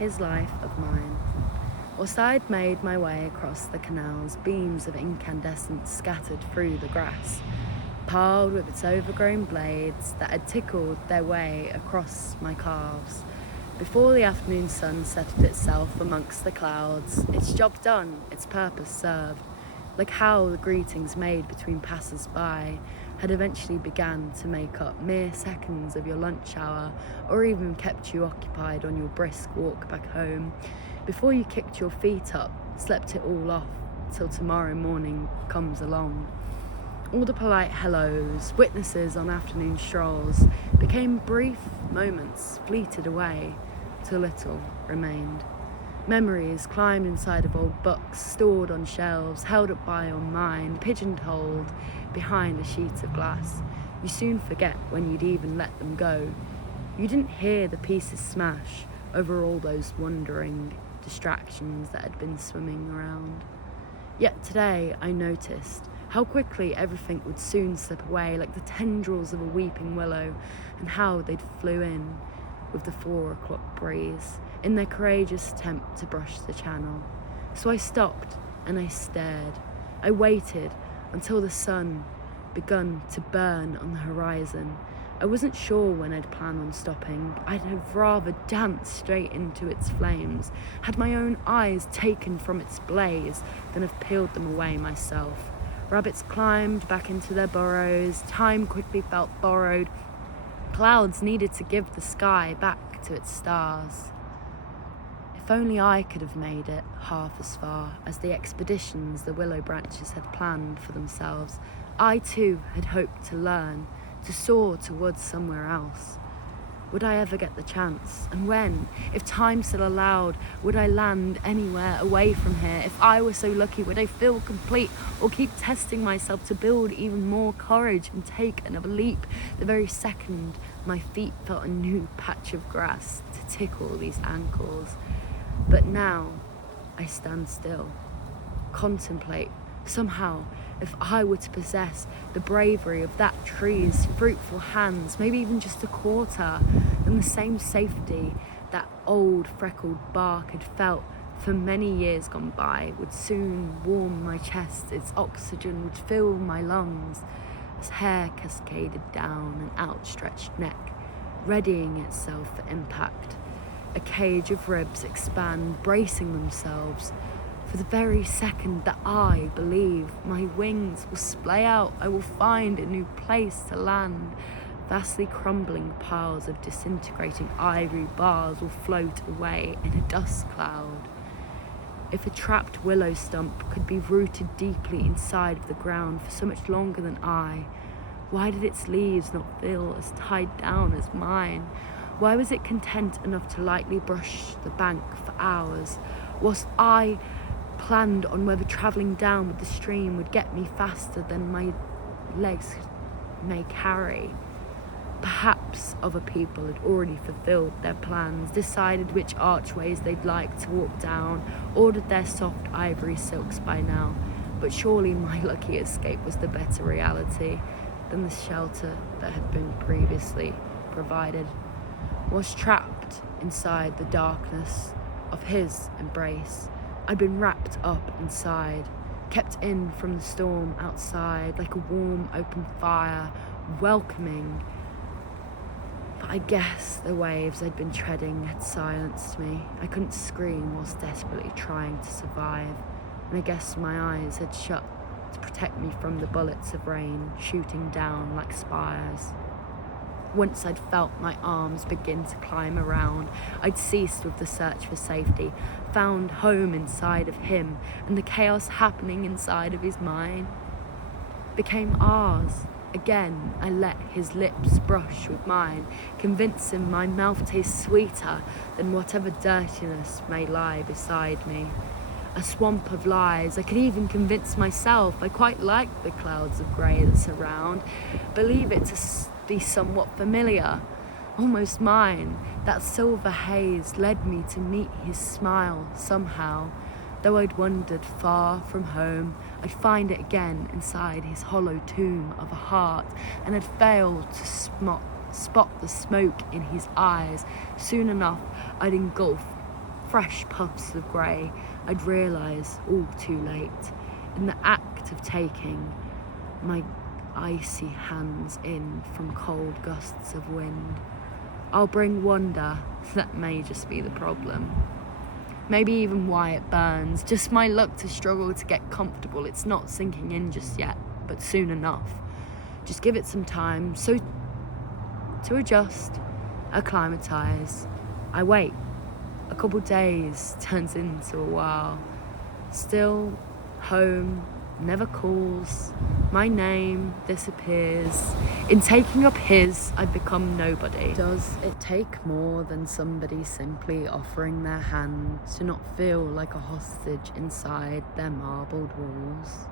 his life of mine. Whilst I'd made my way across the canals, beams of incandescence scattered through the grass, piled with its overgrown blades that had tickled their way across my calves. Before the afternoon sun settled itself amongst the clouds, its job done, its purpose served, like how the greetings made between passers-by had eventually began to make up mere seconds of your lunch hour, or even kept you occupied on your brisk walk back home, before you kicked your feet up, slept it all off till tomorrow morning comes along. All the polite hellos, witnesses on afternoon strolls, became brief moments, fleeted away, till little remained. Memories climbed inside of old books, stored on shelves, held up by your mind, pigeonholed behind a sheet of glass. You soon forget when you'd even let them go. You didn't hear the pieces smash over all those wandering distractions that had been swimming around. Yet today I noticed how quickly everything would soon slip away like the tendrils of a weeping willow, and how they'd flew in with the 4 o'clock breeze in their courageous attempt to brush the channel. So I stopped and I stared. I waited until the sun begun to burn on the horizon. I wasn't sure when I'd plan on stopping. I'd have rather danced straight into its flames, had my own eyes taken from its blaze, than have peeled them away myself. Rabbits climbed back into their burrows. Time quickly felt borrowed. Clouds needed to give the sky back to its stars. If only I could have made it half as far as the expeditions the willow branches had planned for themselves. I too had hoped to learn, to soar towards somewhere else. Would I ever get the chance? And when? If time still allowed, would I land anywhere away from here? If I were so lucky, would I feel complete, or keep testing myself to build even more courage and take another leap the very second my feet felt a new patch of grass to tickle these ankles? But now I stand still, contemplate. Somehow, if I were to possess the bravery of that tree's fruitful hands, maybe even just a quarter, then the same safety that old freckled bark had felt for many years gone by would soon warm my chest. Its oxygen would fill my lungs as hair cascaded down an outstretched neck, readying itself for impact. A cage of ribs expand, bracing themselves for the very second that I believe my wings will splay out. I will find a new place to land. Vastly crumbling piles of disintegrating ivory bars will float away in a dust cloud. If a trapped willow stump could be rooted deeply inside of the ground for so much longer than I, why did its leaves not feel as tied down as mine? Why was it content enough to lightly brush the bank for hours, whilst I planned on whether travelling down with the stream would get me faster than my legs may carry? Perhaps other people had already fulfilled their plans, decided which archways they'd like to walk down, ordered their soft ivory silks by now, but surely my lucky escape was the better reality than the shelter that had been previously provided. Was trapped inside the darkness of his embrace. I'd been wrapped up inside, kept in from the storm outside like a warm open fire, welcoming. But I guess the waves I'd been treading had silenced me. I couldn't scream whilst desperately trying to survive, and I guess my eyes had shut to protect me from the bullets of rain shooting down like spires. Once I'd felt my arms begin to climb around, I'd ceased with the search for safety, found home inside of him, and the chaos happening inside of his mind became ours. Again, I let his lips brush with mine, convincing my mouth tastes sweeter than whatever dirtiness may lie beside me. A swamp of lies. I could even convince myself I quite like the clouds of grey that surround, believe it to be somewhat familiar, almost mine. That silver haze led me to meet his smile somehow. Though I'd wandered far from home, I'd find it again inside his hollow tomb of a heart, and had failed to spot the smoke in his eyes. Soon enough, I'd engulfed fresh puffs of grey, I'd realise all too late, in the act of taking my icy hands in from cold gusts of wind. I'll bring wonder, that may just be the problem. Maybe even why it burns, just my luck to struggle to get comfortable. It's not sinking in just yet, but soon enough. Just give it some time, so to adjust, acclimatise. I wait. A couple days turns into a while. Still, home never calls. My name disappears. In taking up his, I become nobody. Does it take more than somebody simply offering their hand to not feel like a hostage inside their marbled walls?